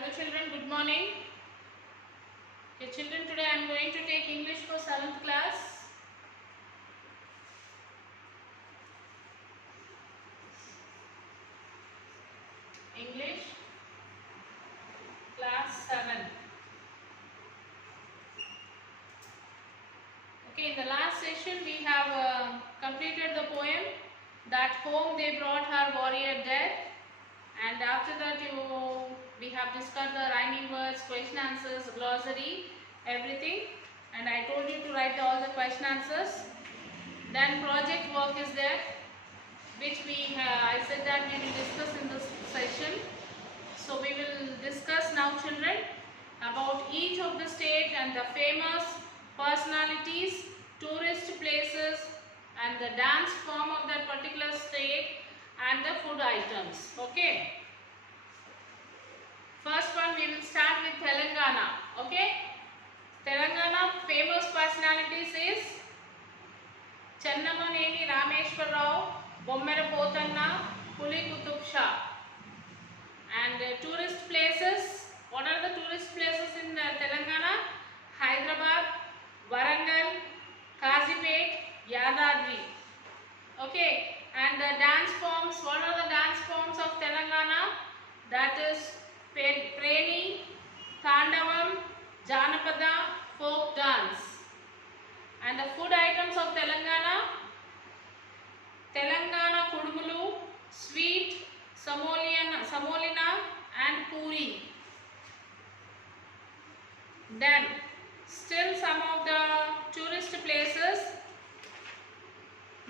Hello children, good morning. Okay children, today I am going to take English for 7th class. English class 7. Okay, in the last session we have completed the poem That Home They Brought Her Warrior Dead, and after that we have discussed the rhyming words, question answers, glossary, everything, and I told you to write all the question answers. Then project work is there, which I said that we will discuss in this session. So we will discuss now children about each of the state and the famous personalities, tourist places and the dance form of that particular state and the food items. Okay. First one we will start with Telangana. Okay. Telangana famous personalities is Channamaneni Rameshwar Rao, Bommera Potanna, Puli Kutub Shah. And tourist places, what are the tourist places in Telangana? Hyderabad, Warangal, Kazipet, Yadadri. Okay, and the dance forms, what are the dance forms of Telangana? That is Preni, Tandavam, Janapada, folk dance. And the food items of Telangana: Telangana Kudumulu, sweet, Samolina and Puri. Then still some of the tourist places.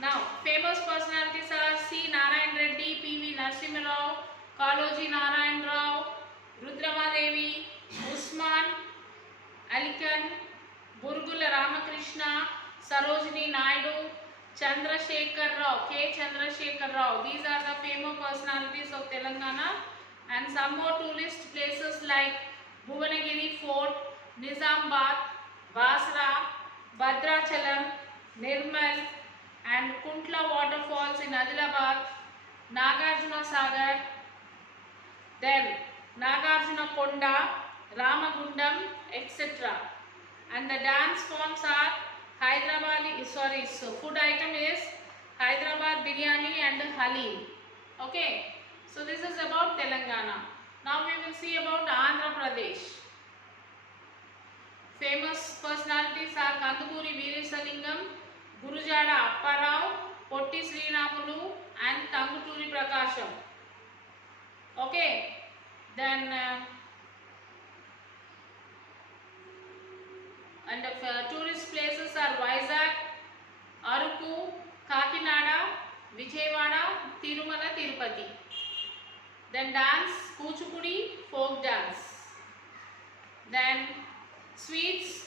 Now famous personalities are C. Narayan Reddy, P.V. Narasimha Rao, Kaloji Narayan Rao, Rudramadevi, Usman Alikan, Burgula Ramakrishna, Sarojini Naidu, Chandrasekhar Rao, K. Chandrasekhar Rao. These are the famous personalities of Telangana. And some more tourist places like Bhuvanagiri Fort, Nizamabad, Basra, Bhadrachalam, Nirmal and Kuntla waterfalls in Adilabad, Nagarjuna Sagar, then Nagarjuna Konda, Ramagundam, etc. And the dance forms are food item is Hyderabad biryani and halim. Okay, so this is about Telangana. Now we will see about Andhra Pradesh. Famous personalities are Kandukuri Veerasalingam, Gurujada Apparao, Potti Srinamulu and Tanguturi Prakasham. Okay, then and the tourist places are Vizag, Aruku, Kakinada, Vijayawada, Tirumala, Tirupati. Then dance, Kuchipudi, folk dance. Then sweets,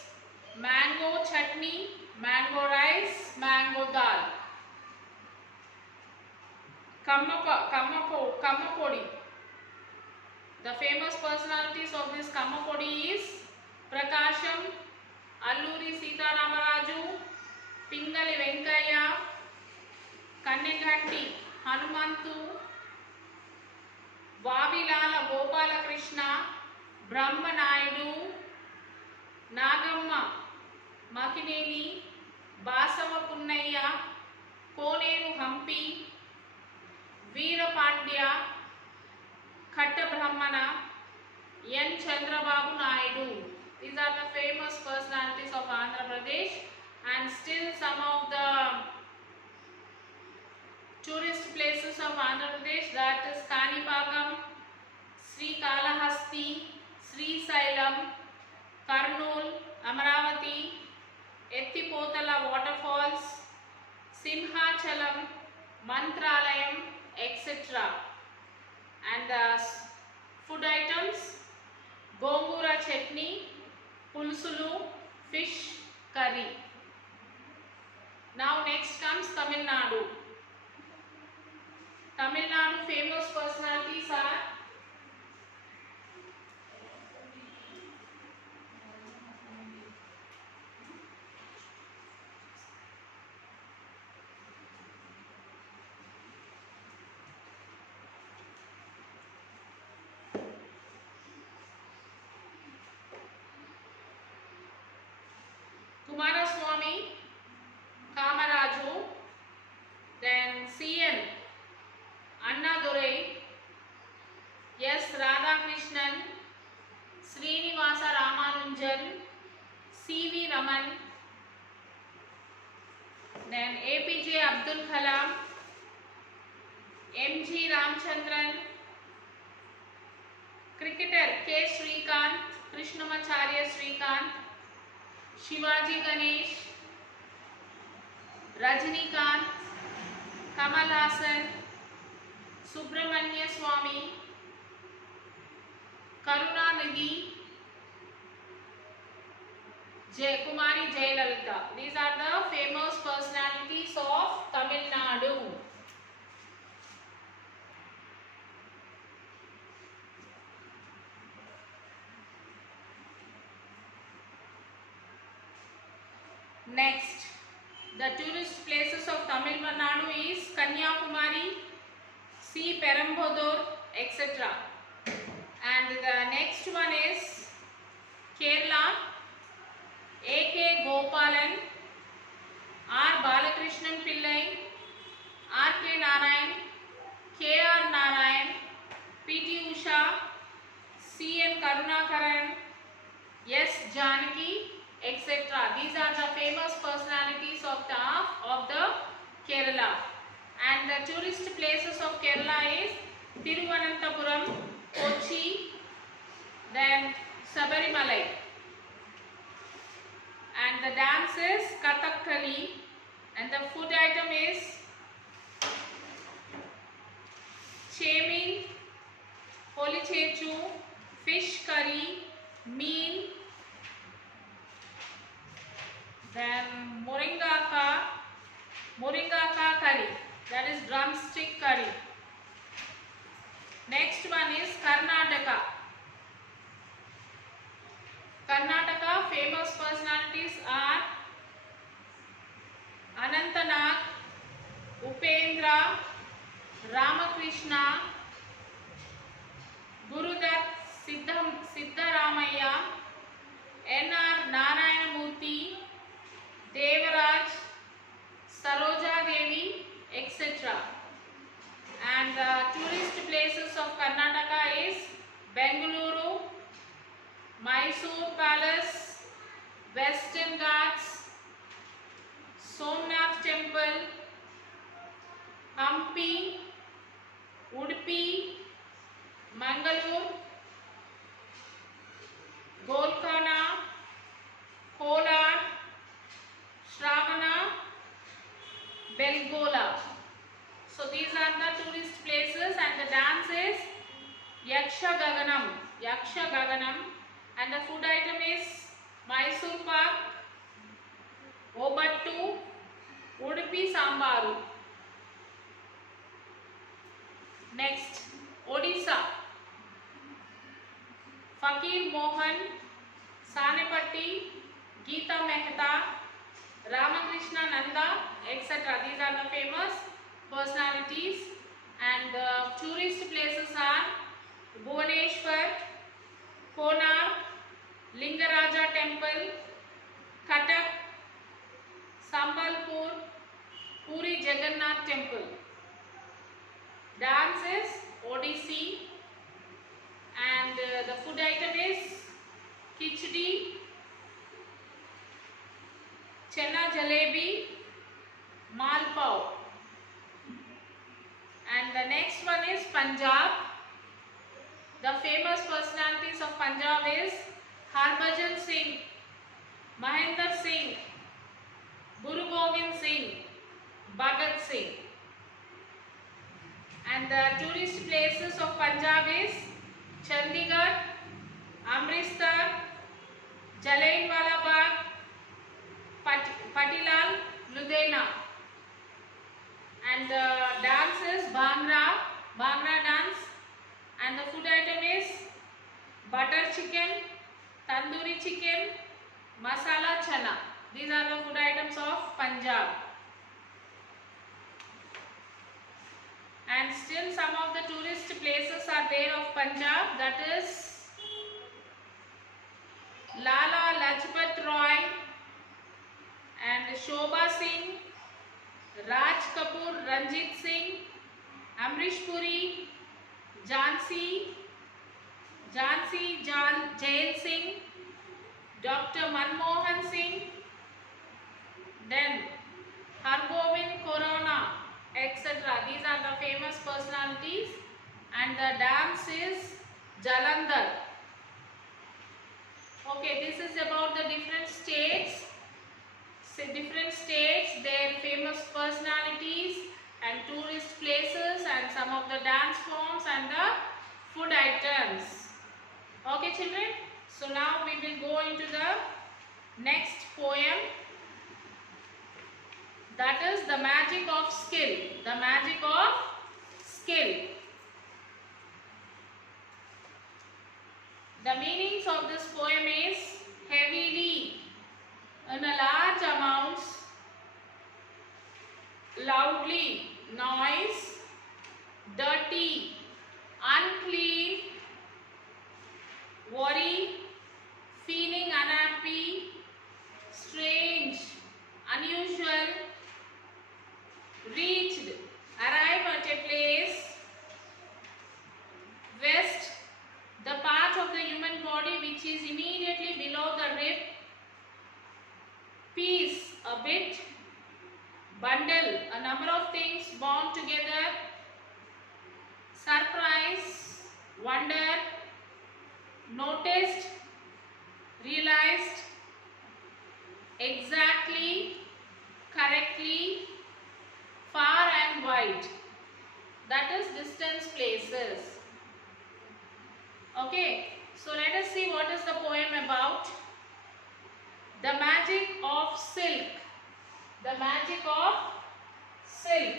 mango chutney, mango rice, mango dal. Kammapodi. The famous personalities of this Kammapodi is Prakasham, Alluri Sita Ramaraju, Pingali Venkaya, Kanneghanti Hanumantu, Vavilala Gopala Krishna, Brahma Naidu, Nagamma Makineni, Basava Punnaya, Koneru Hampi, Veera Pandya, Khatta Brahmana, N. Chandrababu Naidu. These are the famous personalities of Andhra Pradesh. And still some of the tourist places of Andhra Pradesh, that is Kanipagam, Sri Kalahasti, Sri Sailam, Karnool, Amaravati, Ettipotala waterfalls, Simhachalam, Mantralayam, etc. And the food items: Gongura chutney, Pulsulu, fish curry. Now next comes Tamil Nadu. Tamil Nadu famous personalities are CN Annadurai, S. Radhakrishnan, Srinivasa Ramanujan, C.V. Raman, then APJ Abdul Kalam, M.G. Ramchandran, cricketer K. Srikanth, Krishnamacharya Srikanth, Shivaji Ganesh, Rajinikanth, Kamal Hassan, Subramanya Swamy, Karunanidhi, Kumari Jayalalitha. These are the famous personalities of Tamil Nadu. Next, the tourist places of Tamil Nadu is Kanyakumari, C. Perambudur, etc. And the next one is Kerala, A.K. Gopalan, R. Balakrishnan Pillai, R.K. Narayan, K.R. Narayan, P.T. Usha, C.N. Karunakaran, S. Janaki, etc. These are the famous personalities of the Kerala. And the tourist places of Kerala is Thiruvananthapuram, Kochi, then Sabarimalai. And the dance is Kathakali, and the food item is Chemin, Holichechu, fish curry, mean, then Moringaka curry, that is drumstick curry. Next one is Karnataka. Karnataka famous personalities are Anantanag, Upendra, Ramakrishna, Gurudat Siddharamaya, N.R. Narayanamurthy, Devaraj, Saroja Devi, etc. And the tourist places of Karnataka is Bengaluru, Mysore Palace, Western Ghats, Somnath Temple, Hampi, Udupi, Mangalore, Golconda, Kolar, Shravana, Belgola. So these are the tourist places, and the dance is Yaksha Gaganam, and the food item is Mysore Pak, Obattu, Udupi Sambaru. Next, Odisha. Fakir Mohan, Sanepatti, Geeta Mehta, Ramakrishna Nanda, etc. These are the famous personalities. And the tourist places are Bhubaneswar, Konark, Lingaraja Temple, Cuttack, Sambalpur, Puri Jagannath Temple. Dance is Odissi, and the food item is Khichdi, Chena Jalebi, Malpav. And the next one is Punjab. The famous personalities of Punjab is Harbhajan Singh, Mahendra Singh, Guru Gobind Singh, Bhagat Singh. And the tourist places of Punjab is Chandigarh, Amritsar, Jallianwala Bagh, Patilal, Ludhiana. And the dance is Bhangra dance, and the food item is butter chicken, tandoori chicken, masala chana. These are the food items of Punjab. And still some of the tourist places are there of Punjab, that is Lala Lajpat Roy and Shobha Singh, Raj Kapoor, Ranjit Singh, Amrish Puri, Jhansi, Jain Singh, Dr. Manmohan Singh, then Hargobind Khorana, etc. These are the famous personalities, and the dance is Jalandhar. Okay, this is about the different states, their famous personalities and tourist places and some of the dance forms and the food items. Okay children, so now we will go into the next poem, that is the magic of skill. The magic of skill. The meanings of this poem is heavily, in a large amounts, loudly, noise, dirty, unclean, worry, feeling unhappy, strange, unusual, reached, arrive at a place, vest, the part of the human body which is immediately below the rib, piece, a bit, bundle, a number of things bound together, surprise, wonder, noticed, realized, exactly, correctly, far and wide, that is distance, places. Okay, so let us see what is the poem about. The magic of silk. The magic of silk.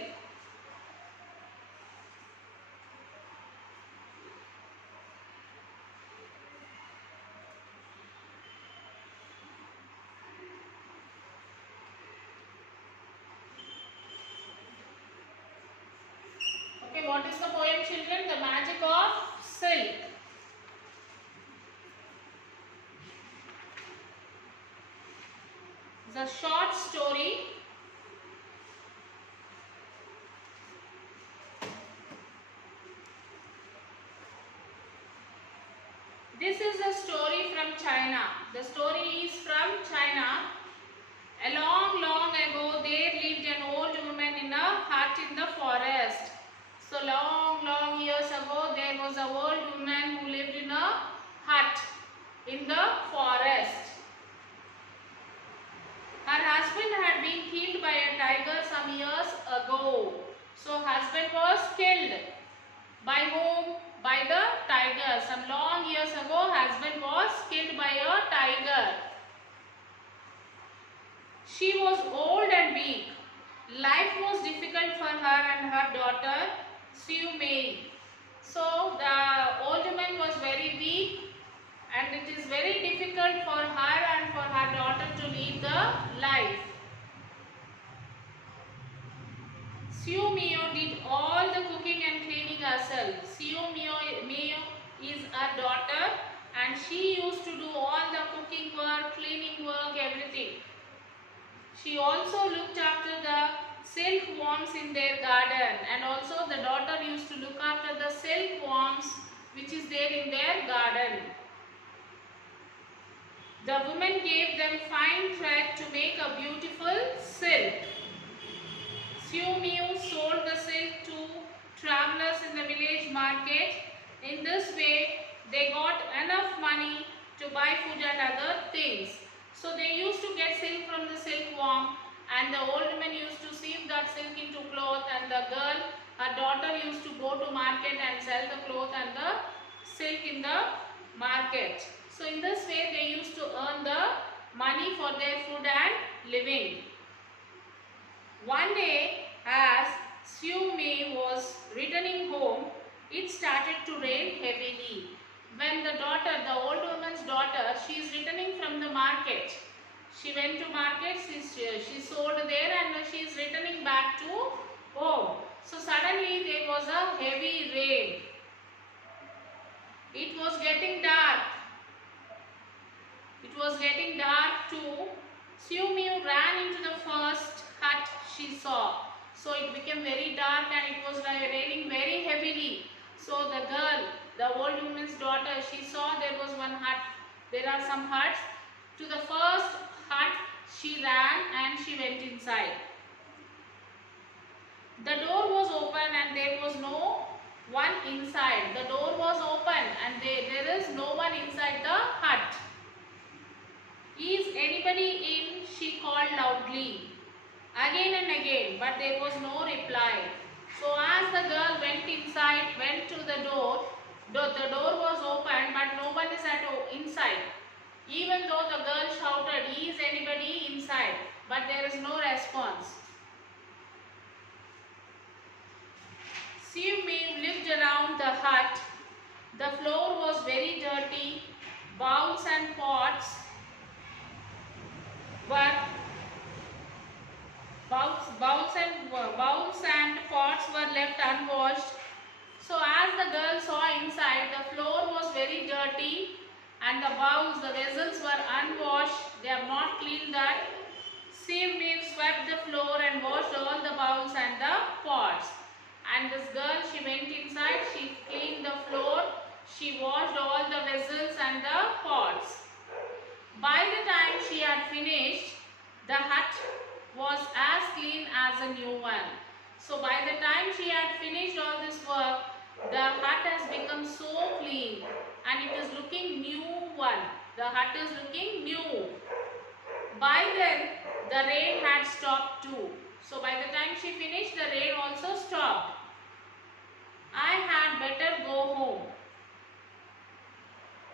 Okay, what is the poem children? The magic of silk. It's a short story. This is a story from China. The story is from China. A long, long ago, there lived an old woman in a hut in the forest. So long, long years ago, there was a old woman who lived in a hut in the forest. Her husband had been killed by a tiger some years ago. So husband was killed. By whom? By the tiger. Some long years ago, husband was killed by a tiger. She was old and weak. Life was difficult for her and her daughter, Siu Mei. So the old woman was very weak, and it is very difficult for her and for her daughter to lead the life. Siu Mio did all the cooking and cleaning herself. Siu Mio is her daughter, and she used to do all the cooking work, cleaning work, everything. She also looked after the silkworms in their garden, and also the daughter used to look after the silkworms which is there in their garden. The woman gave them fine thread to make a beautiful silk. Siu Miu sold the silk to travelers in the village market. In this way, they got enough money to buy food and other things. So they used to get silk from the silkworm, and the old woman used to sieve that silk into cloth, and the girl, her daughter, used to go to market and sell the cloth and the silk in the market. So in this way, they used to earn the money for their food and living. One day, as Siu Mei was returning home, it started to rain heavily. When the daughter, the old woman's daughter, she is returning from the market. She went to market, she sold there, and she is returning back to home. So suddenly there was a heavy rain. It was getting dark. It was getting dark too. Siu Miu ran into the first hut she saw. So it became very dark and it was like raining very heavily. So the girl, the old woman's daughter, she saw there was one hut. There are some huts. To the first hut she ran and she went inside. The door was open and there was no one inside. The door was open and there is no one inside the hut. Is anybody in? She called loudly. Again and again, but there was no reply. So as the girl went inside, went to the door was open but no one is inside. Even though the girl shouted, is anybody inside? But there is no response. Siu Ming looked around the hut. The floor was very dirty. Bowls and pots were left unwashed. So as the girl saw inside, the floor was very dirty and the bowls, the vessels were unwashed. They have not cleaned that. Siu Ming swept the floor and washed all the bowls and the pots. And this girl, she went inside, she cleaned the floor, she washed all the vessels and the pots. By the time she had finished, the hut was as clean as a new one. So by the time she had finished all this work, the hut has become so clean and it is looking new one. The hut is looking new. By then, the rain had stopped too. So by the time she finished, the rain also stopped. I had better go home,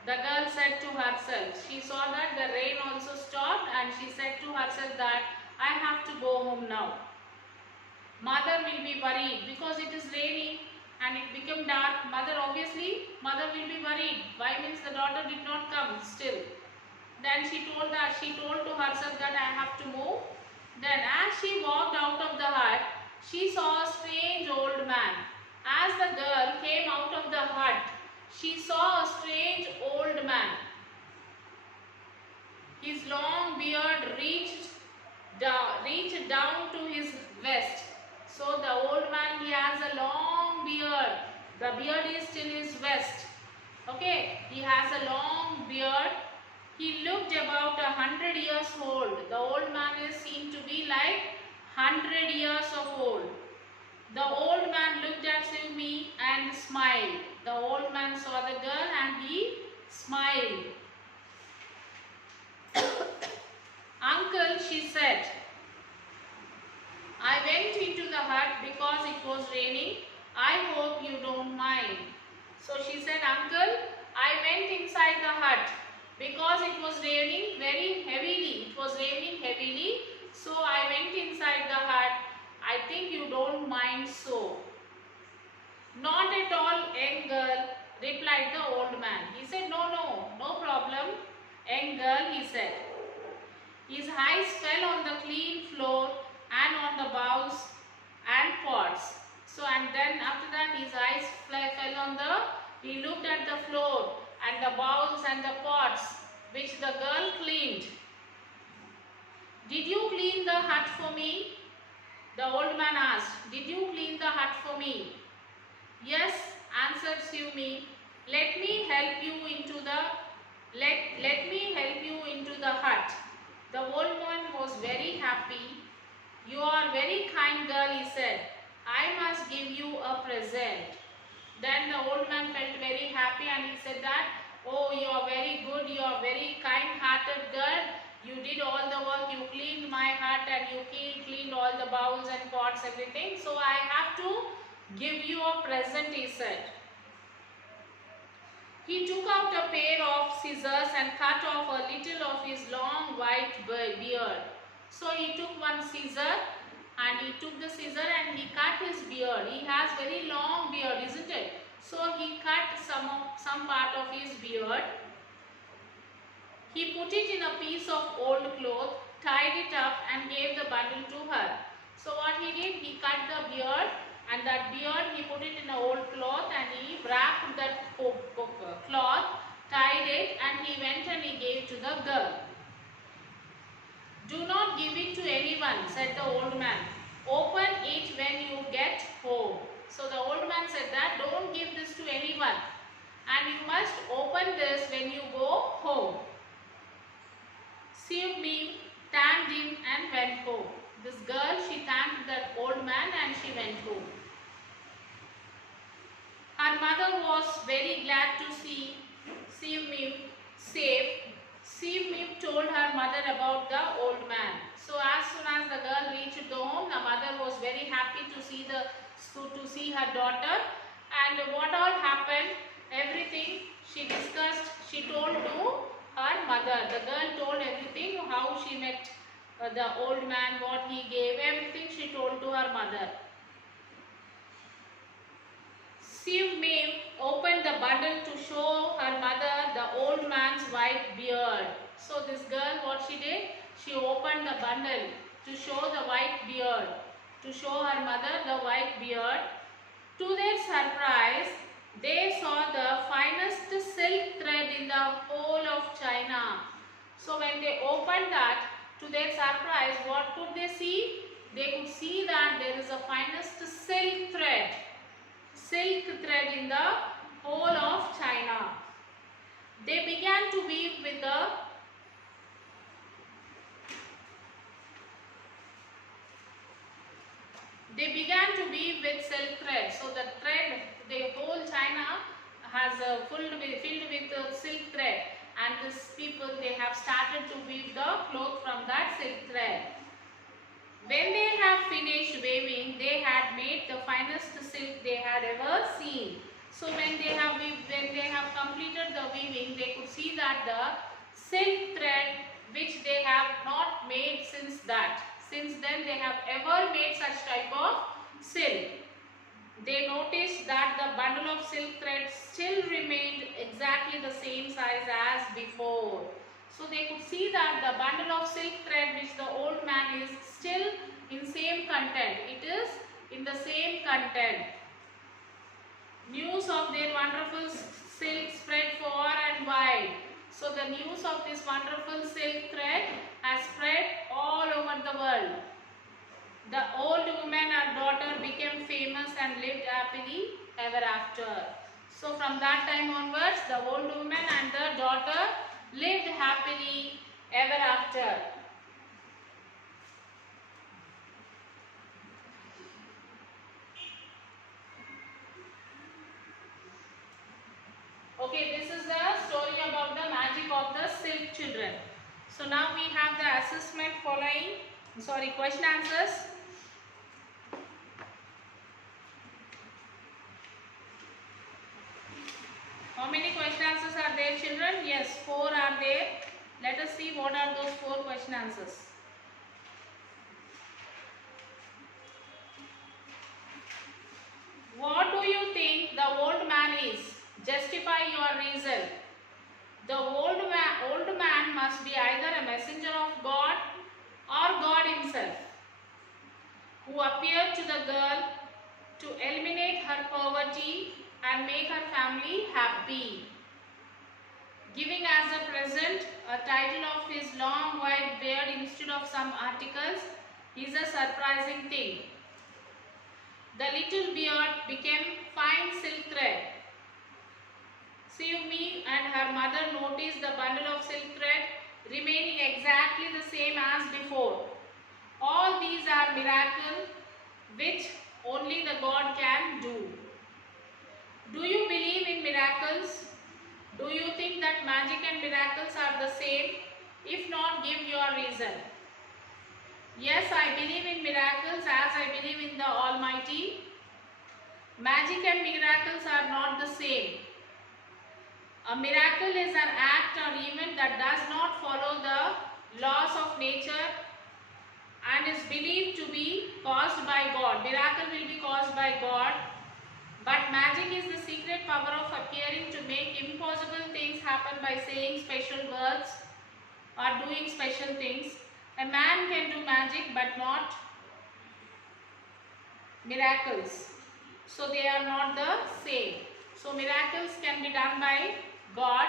the girl said to herself. She saw that the rain also stopped and she said to herself that I have to go home now. Mother will be worried because it is raining and it became dark. Mother will be worried. Why means the daughter did not come still. Then she told to herself that I have to move. Then as she walked out of the hut, she saw a strange old man. As the girl came out of the hut, she saw a strange old man. His long beard reached down to his vest. So the old man, he has a long beard. The beard is till his vest. Okay, he has a long beard. He looked about 100 years old. The old man is seen to be like 100 years of old. The old man looked at Siu Ming and smiled. The old man saw the girl and he smiled. Uncle, she said, I went into the hut because it was raining. I hope you don't mind. So she said, Uncle, I went inside the hut because it was raining very heavily. It was raining heavily. So I went inside the hut. I think you don't mind so. Not at all, young girl, replied the old man. He said, no problem. Young girl, he said. His eyes fell on the clean floor and on the bowls and pots. So and then after that his eyes fell on he looked at the floor and the bowls and the pots which the girl cleaned. Did you clean the hut for me? The old man asked. Did you clean the hut for me? Yes, answered Siu Ming. Let me help you into the hut. The old man was very happy. You are very kind girl, he said. I must give you a present. Then the old man felt very happy and he said that, oh, you are very good, you are very kind-hearted girl. You did all the work, you cleaned my hut and you cleaned all the bowls and pots, everything. So I have to give you a present, he said. He took out a pair of scissors and cut off a little of his long white beard. So he took one scissor and he took the scissor and he cut his beard. He has very long beard, isn't it? So he cut some part of his beard. He put it in a piece of old cloth, tied it up and gave the bundle to her. So what he did, he cut the beard and that beard he put it in an old cloth and he wrapped that cloth, tied it and he went and he gave to the girl. Do not give it to anyone, said the old man. Open it when you get home. So the old man said that don't give this to anyone, and you must open this when you go home. Siv thanked him and went home. This girl, she thanked that old man and she went home. Her mother was very glad to see Siv safe. Siv told her mother about the old man. So as soon as the girl reached the home, the mother was very happy to see her daughter, and what all happened, everything she discussed, she told to her mother. The girl told everything, how she met the old man, what he gave, everything she told to her mother. Siv opened the bundle to show her mother the old man's white beard. So this girl, what she did? She opened the bundle to show the white beard, to show her mother the white beard. To their surprise, they saw the finest silk thread in the whole of China. So when they opened that, to their surprise, what could they see? They could see that there is a finest silk thread in the whole of China. They began to weave with silk thread. So the thread, the whole China has filled with silk thread, and these people, they have started to weave the cloth from that silk thread. When they have finished weaving, they had made the finest silk they had ever seen. So when they have completed the weaving, they could see that the silk thread which they have not made since then they have ever made such type of silk. They noticed that the bundle of silk thread still remained exactly the same size as before. So they could see that the bundle of silk thread which the old man is still in same content. It is in the same content. News of their wonderful silk spread far and wide. So the news of this wonderful silk thread has spread all over the world. The old woman and daughter became famous and lived happily ever after. So from that time onwards, the old woman and the daughter lived happily ever after. Okay, this is the story about the magic of the silk children. So now we have the assessment following, question answers. How many question answers are there, children? Yes, 4 are there. Let us see what are those 4 question answers. What do you think the old man is? Justify your reason. The old man must be either a messenger of God or God himself, who appeared to the girl to eliminate her poverty and make her family happy, giving as a present a title of his long white beard instead of some articles is a surprising thing. The little beard became fine silk thread. Siv and her mother noticed the bundle of silk thread remaining exactly the same as before. All these are miracles which only the God can do. Do you believe in miracles? Do you think that magic and miracles are the same? If not, give your reason. Yes, I believe in miracles as I believe in the Almighty. Magic and miracles are not the same. A miracle is an act or event that does not follow the laws of nature and is believed to be caused by God. Miracle will be caused by God. But magic is the secret power of appearing to make impossible things happen by saying special words or doing special things. A man can do magic but not miracles. So they are not the same. So miracles can be done by God,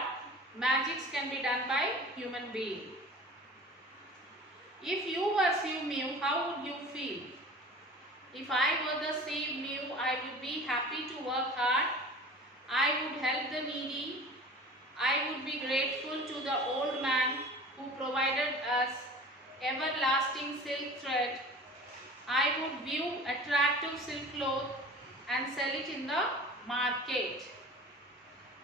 magics can be done by human being. If you were Siv Mew, how would you feel? If I were the Siv Mew, I would be happy to work hard. I would help the needy. I would be grateful to the old man who provided us everlasting silk thread. I would view attractive silk cloth and sell it in the market.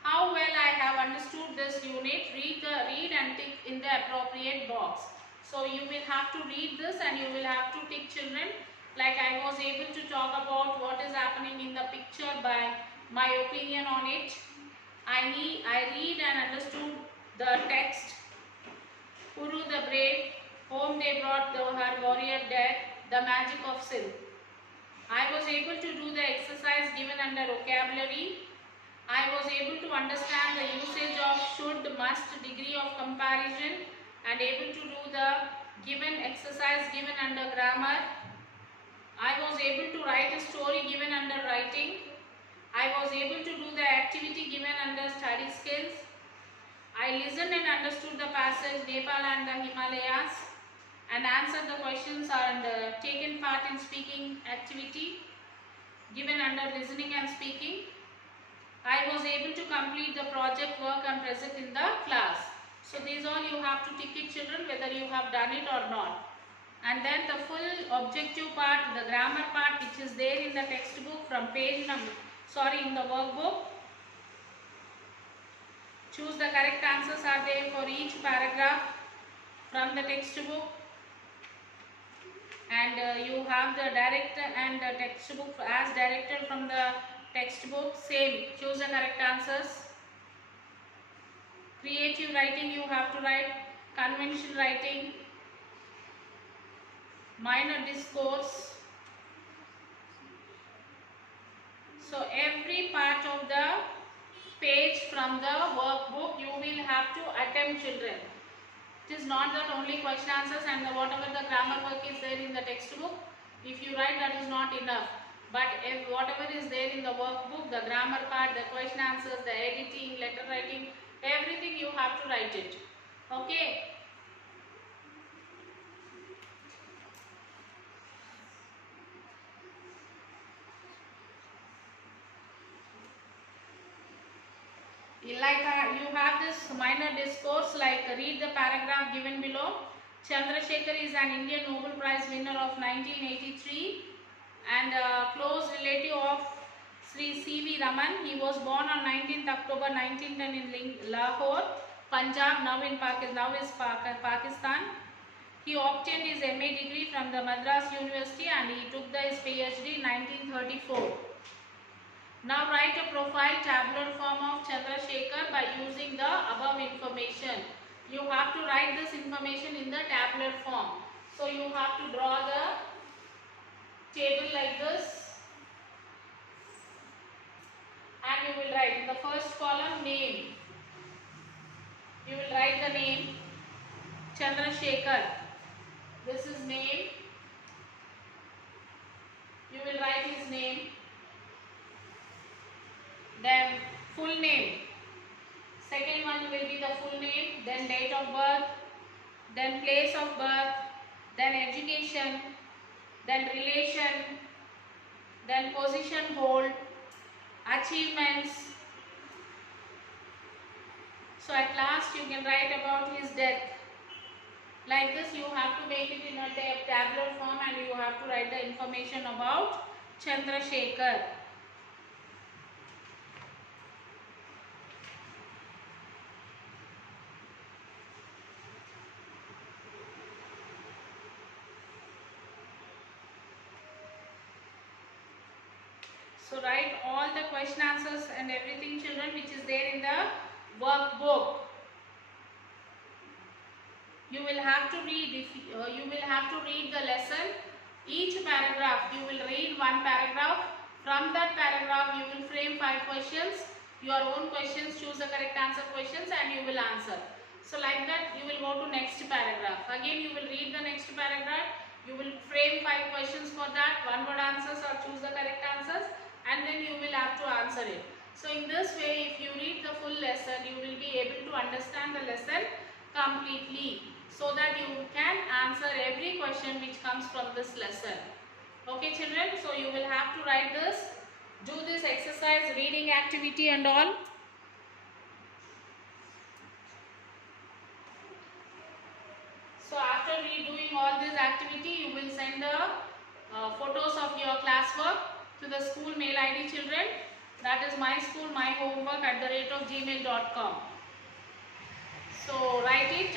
How well I have understood this unit? Read and tick in the appropriate box. So you will have to read this and you will have to tick, children. Like I was able to talk about what is happening in the picture by my opinion on it. I read and understood the text. Uru the brave, home they brought her warrior dead, the magic of silk. I was able to do the exercise given under vocabulary. I was able to understand the usage of should, must, degree of comparison and able to do the given exercise given under grammar. I was able to write a story given under writing. I was able to do the activity given under study skills. I listened and understood the passage Nepal and the Himalayas and answered the questions and taken part in speaking activity given under listening and speaking. I was able to complete the project work and present in the class. So these all you have to tick it, children, whether you have done it or not. And then the full objective part, the grammar part, which is there in the textbook from page number, in the workbook. Choose the correct answers are there for each paragraph from the textbook. And you have the direct and the textbook as directed from the textbook. Same, choose the correct answers. Creative writing you have to write, conventional writing, minor discourse. So every part of the page from the workbook you will have to attempt, children. It is not that only question answers and whatever the grammar work is there in the textbook, if you write, that is not enough. But if whatever is there in the workbook, the grammar part, the question answers, the editing, letter writing, everything you have to write it. Okay. Like you have this minor discourse, like read the paragraph given below. Chandrasekhar is an Indian Nobel Prize winner of 1983 and close relative of Sri C.V. Raman. He was born on 19th October 1910 in Lahore, Punjab, now is Pakistan. He obtained his MA degree from the Madras University and he took his PhD in 1934. Now write a profile tabular form of Chandrasekhar by using the above information. You have to write this information in the tabular form. So you have to draw the table like this. And you will write in the first column name. You will write the name Chandrasekhar. This is name. You will write his name. Then full name. Second one will be the full name, then date of birth, then place of birth, then education, then relation, then position hold, achievements. So at last you can write about his death. Like this you have to make it in a tabular form and you have to write the information about Chandrasekhar. So write all the question answers and everything, children, which is there in the workbook. You will have to read. You will have to read the lesson. Each paragraph you will read one paragraph. From that paragraph you will frame 5 questions. Your own questions. Choose the correct answer questions and you will answer. So like that you will go to next paragraph. Again you will read the next paragraph. You will frame 5 questions for that. One word answers or choose the correct answers. And then you will have to answer it. So in this way, if you read the full lesson, you will be able to understand the lesson completely. so that you can answer every question which comes from this lesson. Okay children, so you will have to write this, do this exercise, reading activity and all. So after redoing all this activity, you will send the photos of your classwork to the school mail ID children, that is myschoolmyhomework@gmail.com. So write it